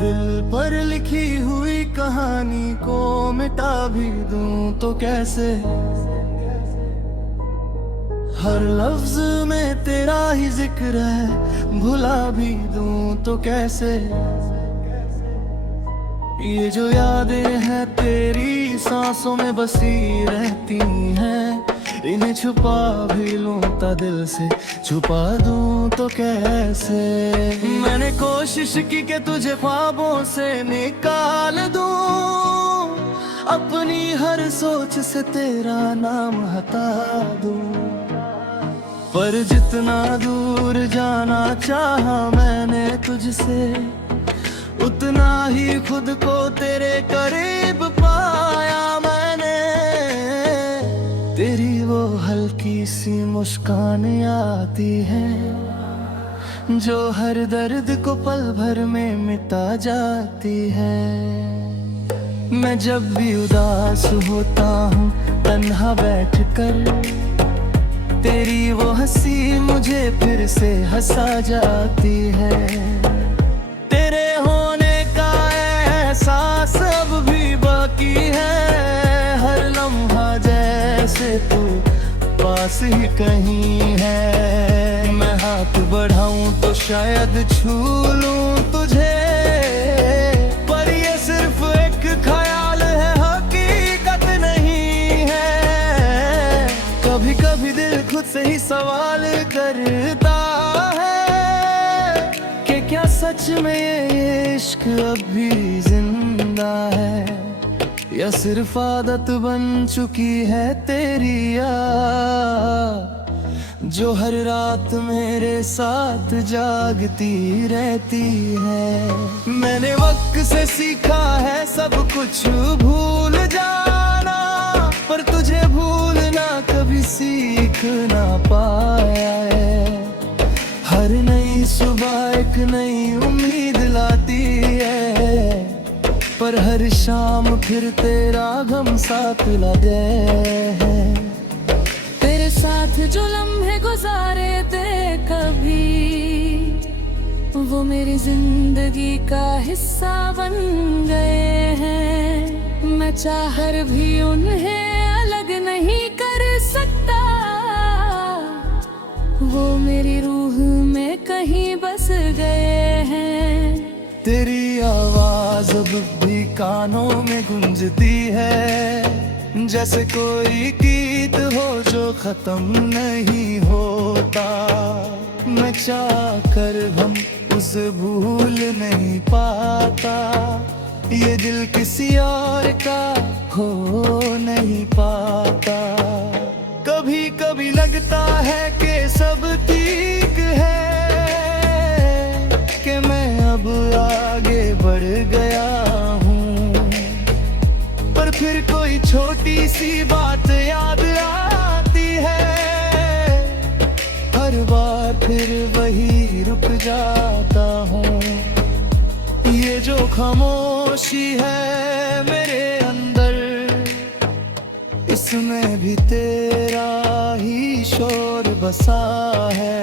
दिल पर लिखी हुई कहानी को मिटा भी दूं तो कैसे, हर लफ्ज में तेरा ही जिक्र है, भुला भी दूं तो कैसे। ये जो यादें हैं तेरी सांसों में बसी रहती हैं, इन्हें छुपा भी लूं ता दिल से छुपा दूं तो कैसे। मैंने कोशिश की कि तुझे ख्वाबों से निकाल दूं, अपनी हर सोच से तेरा नाम हटा दूं, पर जितना दूर जाना चाहा मैंने तुझसे, उतना ही खुद को तेरे करीब पाया मैंने। तेरी वो हल्की सी मुस्कान आती है, जो हर दर्द को पल भर में मिटा जाती है। मैं जब भी उदास होता हूँ तन्हा बैठकर, तेरी वो हंसी मुझे फिर से हंसा जाती है। तेरे होने का एहसास अब भी बाकी है, हर लम्हा जैसे तू पास ही कहीं है। मैं हाथ बढ़ाऊं तो शायद छू लूं तुझे, पर ये सिर्फ एक ख्याल है, हकीकत नहीं है। कभी कभी दिल खुद से ही सवाल करता है कि क्या सच में ये इश्क अब भी जिंदा है, या सिर्फ आदत बन चुकी है तेरी याद, जो हर रात मेरे साथ जागती रहती है। मैंने वक्त से सीखा है सब कुछ भूल जाना, पर तुझे भूलना कभी सीख ना पाया है। हर नई सुबह एक नई उम्मीद लाती है, पर हर शाम फिर तेरा गम साथ लगे है। तेरे साथ जो लम्हे गुजारे थे कभी, वो मेरी जिंदगी का हिस्सा बन गए हैं। मैं चाहकर भी उन्हें अलग नहीं कर सकता, वो मेरी रूह में कहीं बस गए हैं। तेरी आवाज अब भी कानों में गूंजती है, जैसे कोई गीत हो जो खत्म नहीं होता। मैं चाहकर हम उसे भूल नहीं पाता, ये दिल किसी और का हो नहीं पाता। कभी कभी लगता है कि सब ठीक है, कि मैं अब आगे बढ़ गया हूँ, पर फिर कोई छोटी सी बात याद आती है, हर बार फिर वही रुक जाता हूँ। ये जो खामोशी है मेरे अंदर, इसमें भी तेरा ही शोर बसा है।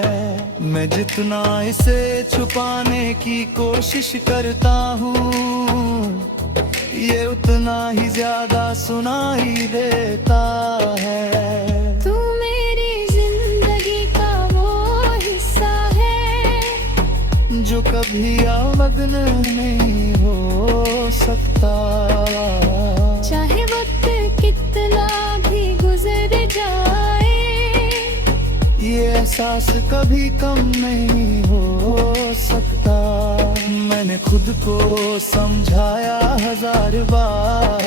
मैं जितना इसे छुपाने की कोशिश करता हूँ, ये उतना ही ज्यादा सुनाई देता है। तू मेरी जिंदगी का वो हिस्सा है, जो कभी अलग नहीं हो सकता। चाहे वक्त कितना भी गुजर जाए, ये एहसास कभी कम नहीं हो सकता। मैंने खुद को समझाया 1000 बार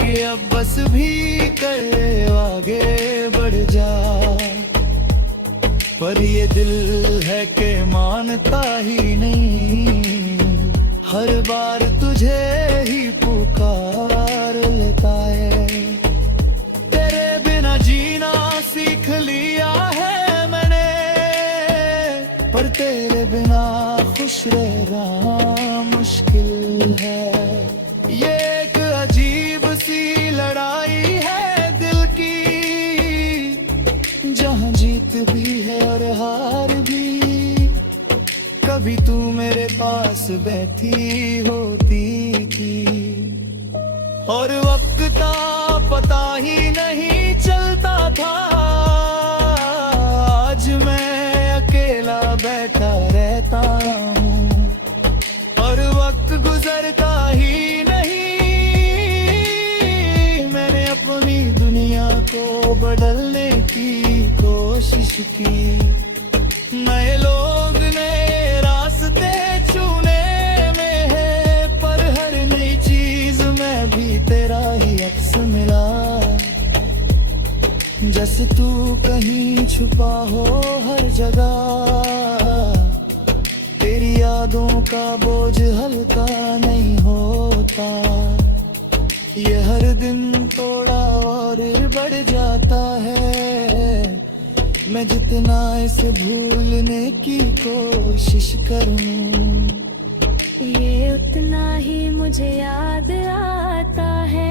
कि अब बस भी कर आगे बढ़ जा, पर ये दिल है कि मानता ही नहीं, हर बार तुझे ही पुकार लेता है। तेरे बिना जीना सीख लिया है मैंने, पर तेरे बिना खुश रहना मुश्किल है। ये एक अजीब सी लड़ाई है दिल की, जहाँ जीत भी है और हार भी। कभी तू मेरे पास बैठी होती थी, और वक्त का पता ही नहीं चलता था। आज मैं अकेला बैठा रहता हूँ और वक्त गुजरता ही नहीं। मैंने अपनी दुनिया को बदलने की कोशिश की, नए लोग नए रास्ते चुने में है, पर हर नई चीज में भी तेरा ही अक्स मिला। जैसे तू कहीं छुपा हो हर जगह, तेरी यादों का बोझ हल्का नहीं होता। ये हर दिन थोड़ा और बढ़ जाता है, मैं जितना इसे भूलने की कोशिश करूं, ये उतना ही मुझे याद आता है।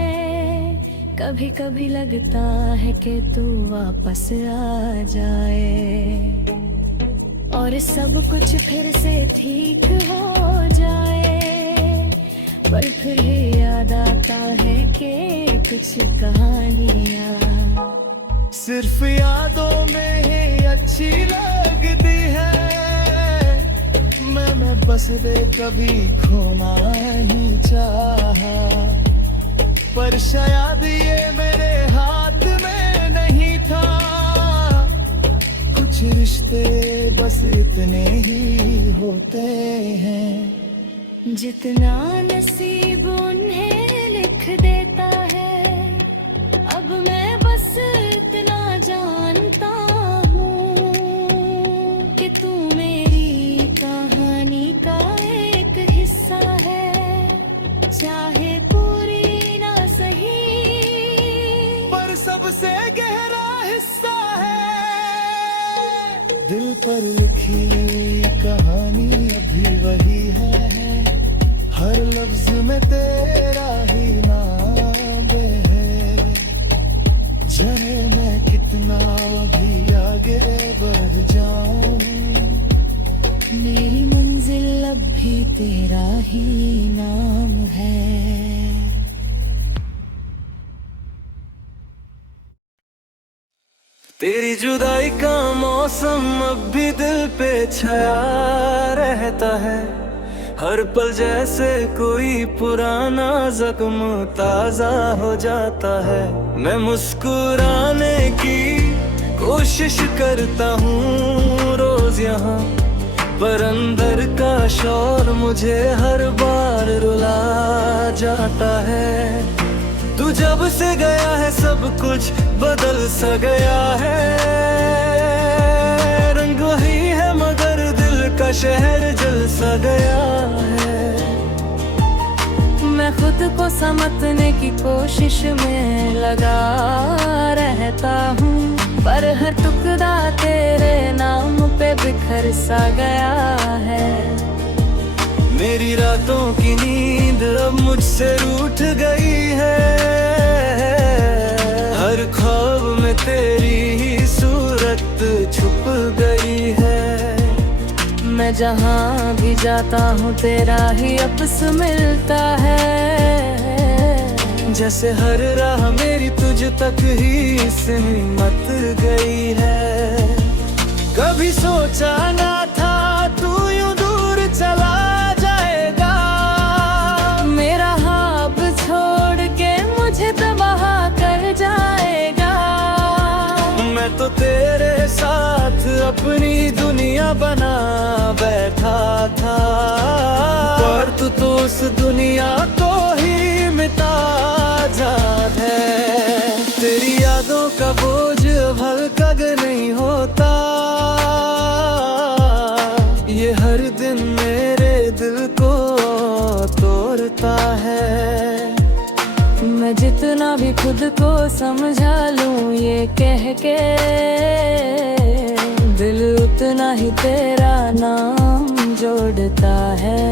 कभी कभी लगता है कि तू वापस आ जाए और सब कुछ फिर से ठीक हो जाए, पर फिर ही याद आता है कि कुछ कहानियाँ सिर्फ यादों में ही अच्छी लगती है। मैं बस दे कभी खोना ही चाहा, पर शायद ये मेरे हाथ में नहीं था। कुछ रिश्ते बस इतने ही होते हैं, जितना नसीब उन्हें लिख देता है। अब मैं बस इतना जानता हूँ कि तू मेरी कहानी का एक हिस्सा है, चाहे पूरी ना सही, पर सबसे गहरा हिस्सा है। दिल पर लिखी कहानी अभी वही है, हर लफ्ज में तेरा ही नाम है। चाहे मैं कितना भी आगे बढ़ जाऊं, मेरी मंजिल अब भी तेरा ही नाम है। तेरी जुदाई का मौसम अब भी दिल पे छाया रहता है। हर पल जैसे कोई पुराना जख्म ताजा हो जाता है। मैं मुस्कुराने की कोशिश करता हूँ रोज यहाँ, पर अंदर का शोर मुझे हर बार रुला जाता है। तू जब से गया है सब कुछ बदल सा गया है। रंग वही है मगर दिल का शहर जल सा गया है। मैं खुद को समझने की कोशिश में लगा रहता हूँ, पर हर टुकड़ा तेरे नाम पे बिखर सा गया है। मेरी रातों की नींद अब मुझसे रूठ गई है। हर ख्वाब में तेरी ही सूरत छुप गई है। मैं जहाँ भी जाता हूँ तेरा ही अक्स मिलता है। जैसे हर राह मेरी तुझ तक ही सिमट गई है। कभी सोचा ना था तू यूं दूर चला जाएगा। मेरा हाथ छोड़ के मुझे तबाह कर जाएगा। मैं तो तेरे साथ अपनी दुनिया बना बैठा था, पर तू तो उस दुनिया को ही मिटा जाता है। तेरी यादों का बोझ अब हल्का नहीं होता। ये हर दिन मेरे दिल को तोड़ता है। मैं जितना भी खुद को समझा लूं ये कह के, दिल उतना ही तेरा नाम जोड़ता है।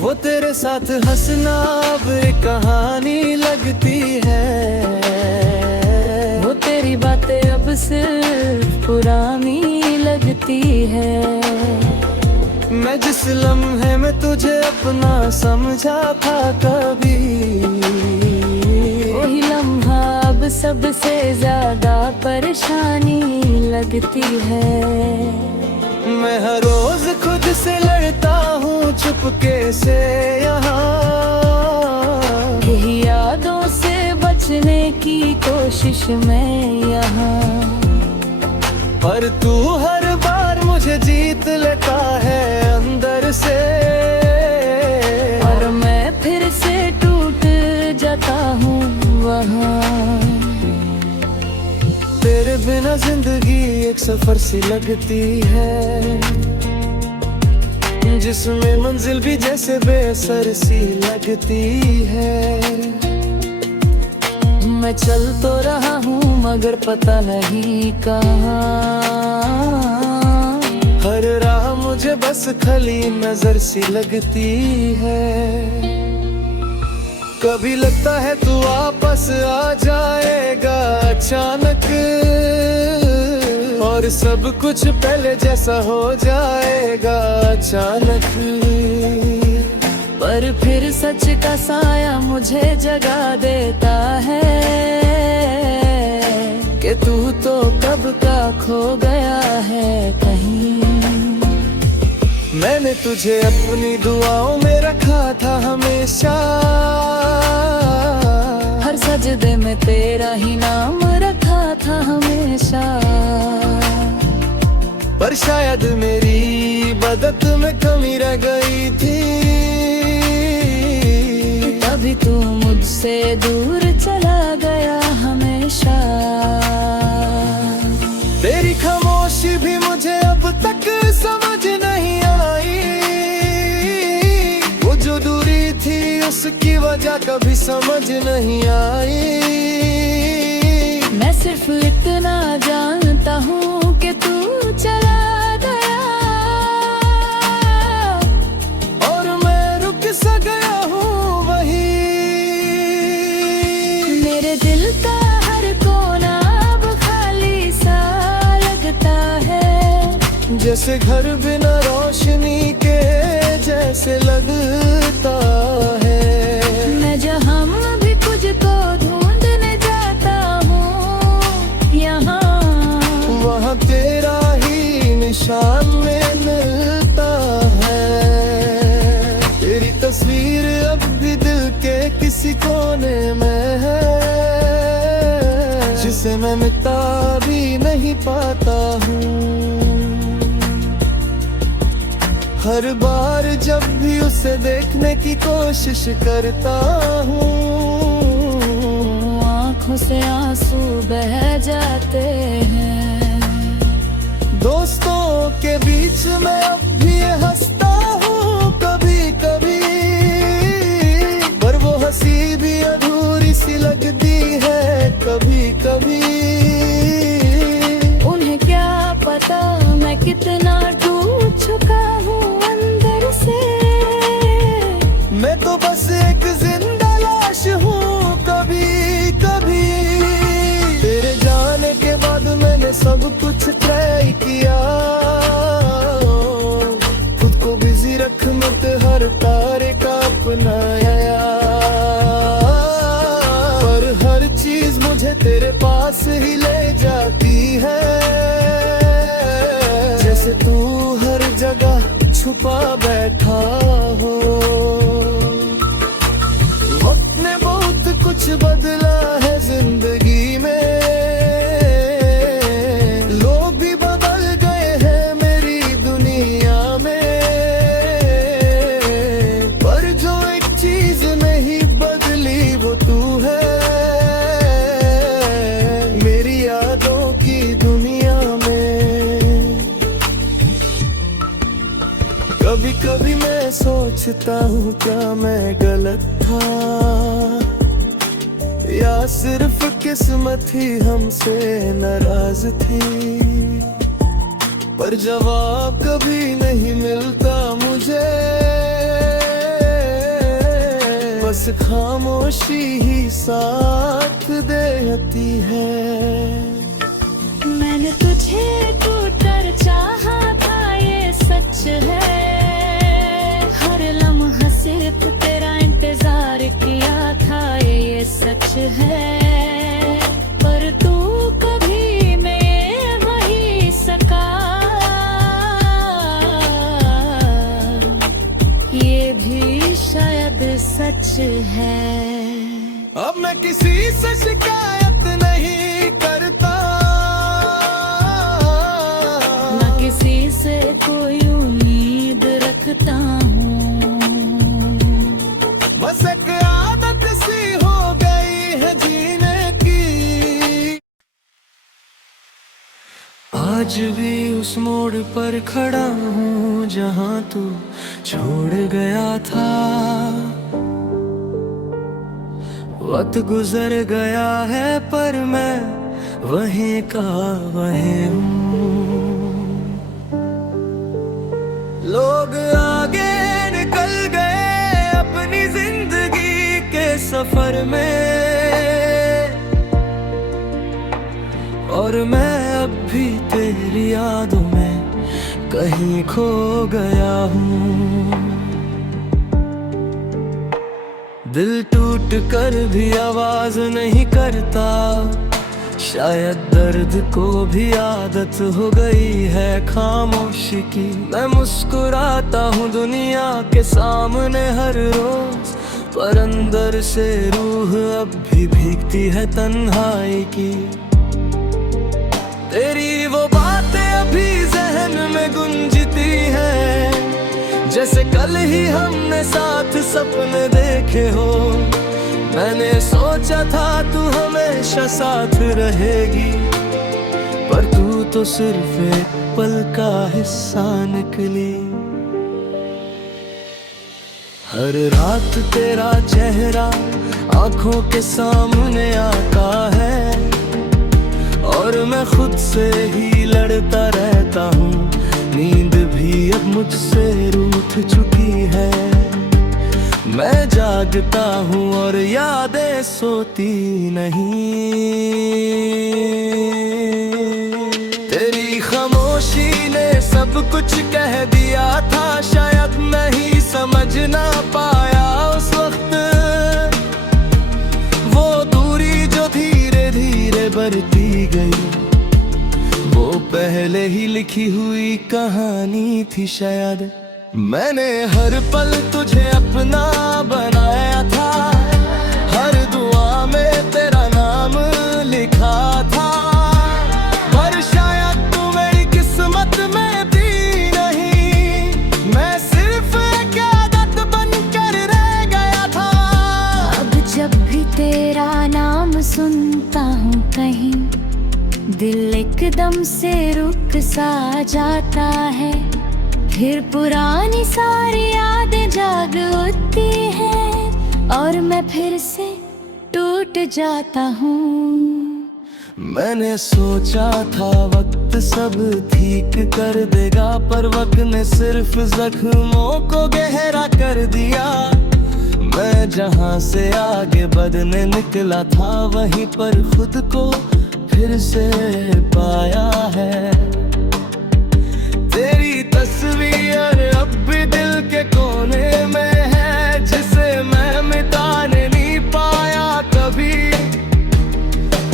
वो तेरे साथ हंसना अब एक कहानी लगती है। वो तेरी बातें अब सिर्फ पुरानी लगती है। मैं जिस लम्हे में तुझे अपना समझा था कभी, वही लम्हा अब सबसे ज्यादा परेशानी लगती है। मैं हर रोज खुद से लड़ता हूँ चुपके से यहाँ, यही यादों से बचने की कोशिश में यहाँ। पर तू हर बार मुझे जीत लेता है अंदर से, और मैं फिर से टूट जाता हूँ वहाँ। तेरे बिना जिंदगी एक सफर सी लगती है, जिसमें मंजिल भी जैसे बेसर सी लगती है। मैं चल तो रहा हूँ मगर पता नहीं कहाँ, हर राह मुझे बस खली नजर सी लगती है। कभी लगता है तू वापस आ जाएगा अचानक, और सब कुछ पहले जैसा हो जाएगा अचानक। पर फिर सच का साया मुझे जगा देता है कि तू तो कब का खो गया है कहीं। मैंने तुझे अपनी दुआओं में रखा था हमेशा, हर सजदे में तेरा ही नाम रखा था हमेशा। पर शायद मेरी इबादत में कमी रह गई थी, तभी तू मुझसे दूर चला गया हमेशा। तेरी खामोशी भी मुझे अब तक समझ नहीं आई, वो जो दूरी थी उसकी वजह कभी समझ नहीं आई। मैं सिर्फ इतना जानता हूँ कि तू चला गया, और मैं रुक सा गया हूँ वही। मेरे दिल का हर कोना अब खाली सा लगता है, जैसे घर बिना रोशनी के जैसे लगता है। मैं जहाँ भी तुझको ढूंढने जाता हूँ यहाँ, वहाँ तेरा ही निशान में मिलता है। तेरी तस्वीर अब भी दिल के किसी कोने में है, जिसे मैं मिटा भी नहीं पाता हूँ। हर बार जब भी उसे देखने की कोशिश करता हूँ, आँखों से आंसू बह जाते हैं। दोस्तों के बीच में अब भी हंसता हूँ कभी कभी, पर वो हंसी भी अधूरी सी लगती है कभी कभी। उन्हें क्या पता मैं कितना टूट चुका हूँ अंदर से, मैं तो बस एक जिंदा लाश हूँ कभी कभी। तेरे जाने के बाद मैंने सब कुछ ट्राई किया, खुद को बिजी रख मत हर तारे का अपनाया, पर हर चीज मुझे तेरे पास ही ले जाती है। जैसे तू हर जगह छुपा बैठा हो। वक्त ने बहुत कुछ बदला है जिंदगी में, लोग भी बदल गए हैं मेरी दुनिया में, पर जो एक चीज नहीं बदली वो तू है मेरी यादों की दुनिया में। कभी कभी मैं सोचता हूँ क्या मैं गलत था, या सिर्फ किस्मत ही हमसे नाराज थी, पर जवाब कभी नहीं मिलता मुझे, बस खामोशी ही साथ देती है। मैंने तुझे टूट कर चाहा था ये सच है, है। अब मैं किसी से शिकायत नहीं करता, न किसी से कोई उम्मीद रखता हूँ। बस एक आदत सी हो गई है जीने की। आज भी उस मोड़ पर खड़ा हूँ जहाँ तू छोड़ गया था। वक्त गुजर गया है पर मैं वहीं का वहीं हूँ। लोग आगे निकल गए अपनी जिंदगी के सफर में, और मैं अब भी तेरी यादों में कहीं खो गया हूँ। दिल टूट कर भी आवाज नहीं करता, शायद दर्द को भी आदत हो गई है खामोशी की। मैं मुस्कुराता हूँ दुनिया के सामने हर रोज, पर अंदर से रूह अब भी भीगती है तन्हाई की। तेरी वो बातें अभी जहन में गूंजती हैं, जैसे कल ही हमने साथ सपने देखे हो। मैंने सोचा था तू हमेशा साथ रहेगी, पर तू तो सिर्फ एक पल का हिस्सा निकली। हर रात तेरा चेहरा आंखों के सामने आता है, और मैं खुद से ही लड़ता रहता हूँ। नींद भी अब मुझसे रूठ चुकी है, मैं जागता हूँ और यादें सोती नहीं। तेरी खामोशी ने सब कुछ कह दिया था, शायद मैं ही समझ ना पाया उस वक्त। वो दूरी जो धीरे धीरे बढ़ती गई, वो पहले ही लिखी हुई कहानी थी शायद। मैंने हर पल तुझे अपना बनाया था, हर दुआ में तेरा नाम लिखा था, पर शायद तू मेरी किस्मत में थी नहीं। मैं सिर्फ एक आदत बनकर रह गया था। अब जब भी तेरा नाम सुनता हूँ कहीं, दिल एकदम से रुक सा जाता है। फिर पुरानी सारी यादें जाग उठती हैं, और मैं फिर से टूट जाता हूँ। मैंने सोचा था वक्त सब ठीक कर देगा, पर वक्त ने सिर्फ जख्मों को गहरा कर दिया। मैं जहाँ से आगे बढ़ने निकला था, वहीं पर खुद को फिर से पाया है। तेरी तस्वीर अब भी दिल के कोने में है, जिसे मैं मिटाने नहीं पाया कभी।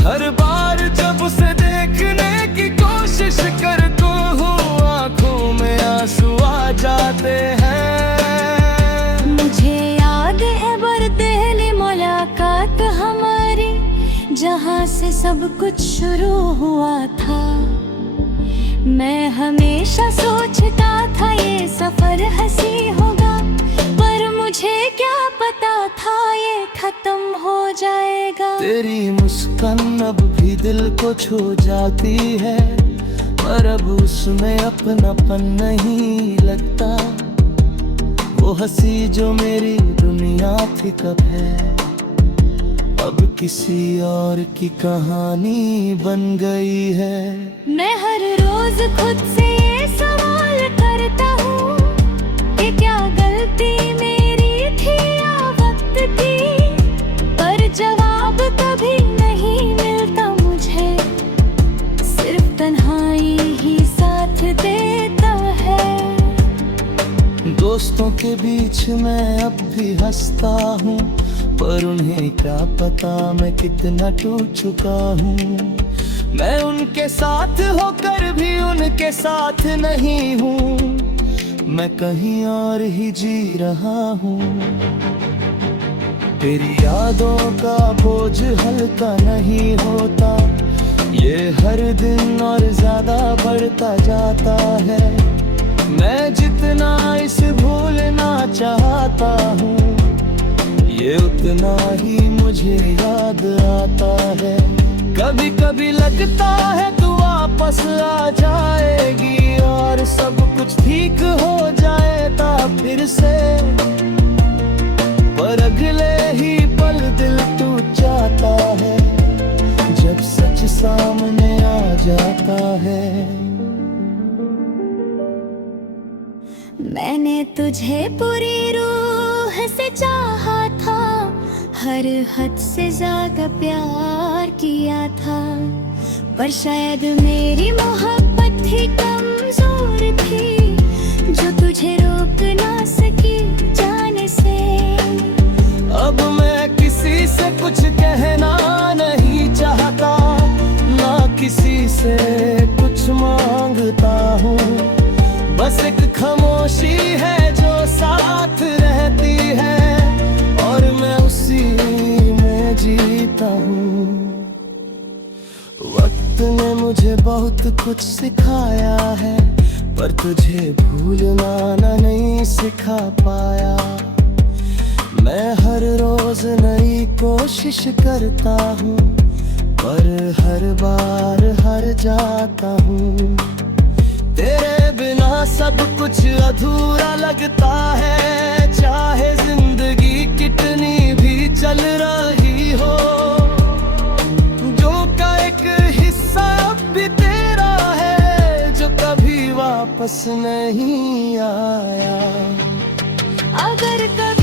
हर बार जब उसे देखने की कोशिश करता हूँ, आंखों में आंसू आ जाते हैं। मुझे याद है बरदेली मुलाकात हमारी, जहाँ से सब कुछ शुरू हुआ था। मैं हमेशा सोचता था ये सफर हंसी होगा, पर मुझे क्या पता था ये खत्म हो जाएगा। तेरी मुस्कान अब भी दिल को छू जाती है, पर अब उसमें अपनापन नहीं लगता। वो हंसी जो मेरी दुनिया थी कब है, अब किसी और की कहानी बन गई है। मैं हर रोज खुद से ये सवाल करता हूँ कि क्या गलती मेरी थी या वक्त की, पर जवाब कभी नहीं मिलता मुझे। सिर्फ तन्हाई ही साथ देता है। दोस्तों के बीच मैं अब भी हंसता हूँ, पर उन्हें क्या पता मैं कितना टूट चुका हूँ। मैं उनके साथ होकर भी उनके साथ नहीं हूँ, मैं कहीं और ही जी रहा हूँ। तेरी यादों का बोझ हल्का नहीं होता, ये हर दिन और ज्यादा बढ़ता जाता है। मैं जितना इसे भूलना चाहता हूँ, ये उतना ही मुझे याद आता है। कभी कभी लगता है तू वापस आ जाएगी और सब कुछ ठीक हो जाएगा फिर से, पर अगले ही पल दिल टूट जाता है जब सच सामने आ जाता है। मैंने तुझे पूरी रूह से चाहा था, हर हद से ज्यादा प्यार किया था, पर शायद मेरी मोहब्बत ही कमजोर थी जो तुझे रोक ना सकी जाने से। अब मैं किसी से कुछ कहना नहीं चाहता, ना किसी से कुछ मांगता हूँ, बस एक खामोशी है जो साथ रहती है और मैं उसी में जीता हूँ। वक्त ने मुझे बहुत कुछ सिखाया है, पर तुझे भूलना ना नहीं सिखा पाया। मैं हर रोज नई कोशिश करता हूँ, पर हर बार हार जाता हूँ। तेरे बिना सब कुछ अधूरा लगता है, चाहे जिंदगी कितनी भी चल रही हो। जो का एक हिस्सा अब भी तेरा है, जो कभी वापस नहीं आया। अगर कभी